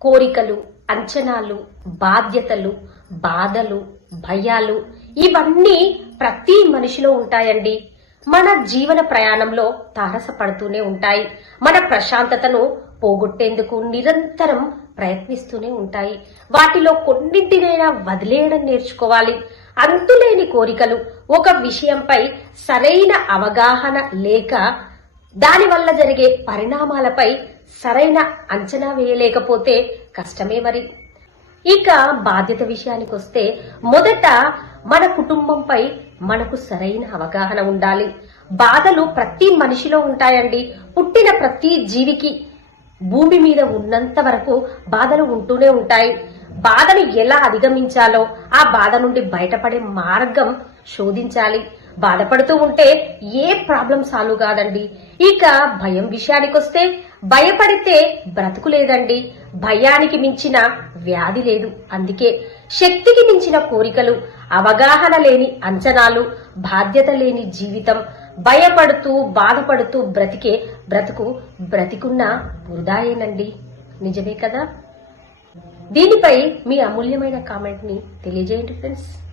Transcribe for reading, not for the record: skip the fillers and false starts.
కోరికలు, అంచనాలు, బాధ్యతలు, బాధలు, భయాలు ఇవన్నీ ప్రతి మనిషిలో ఉంటాయండి. మన జీవన ప్రయాణంలో తారసపడుతూనే ఉంటాయి. మన ప్రశాంతతను పోగొట్టేందుకు నిరంతరం ప్రయత్నిస్తూనే ఉంటాయి. వాటిలో కొన్నింటినైనా వదిలేయడం నేర్చుకోవాలి. అంతులేని కోరికలు, ఒక విషయంపై సరైన అవగాహన లేక దానివల్ల జరిగే పరిణామాలపై సరైన అంచనా వేయలేకపోతే కష్టమే మరి. ఇక బాధ్యత విషయానికి వస్తే మొదట మన కుటుంబంపై మనకు సరైన అవగాహన ఉండాలి. బాధలు ప్రతి మనిషిలో ఉంటాయండి. పుట్టిన ప్రతి జీవికి భూమి మీద ఉన్నంత వరకు బాధలు ఉంటూనే ఉంటాయి. బాధను ఎలా అధిగమించాలో, ఆ బాధ నుండి బయటపడే మార్గం శోధించాలి. బాధపడుతూ ఉంటే ఏ ప్రాబ్లం సాల్వ్ కాదండి. ఇక భయం విషయానికి వస్తే భయపడితే బ్రతుకు లేదండి. భయానికి మించిన వ్యాధి లేదు. అందుకే శక్తికి మించిన కోరికలు, అవగాహన లేని అంచనాలు, బాధ్యత లేని జీవితం, భయపడుతూ బాధపడుతూ బ్రతికే బ్రతుకు బ్రతికున్న వృధాయేనండి. నిజమే కదా? దీనిపై మీ అమూల్యమైన కామెంట్ ని తెలియజేయండి ఫ్రెండ్స్.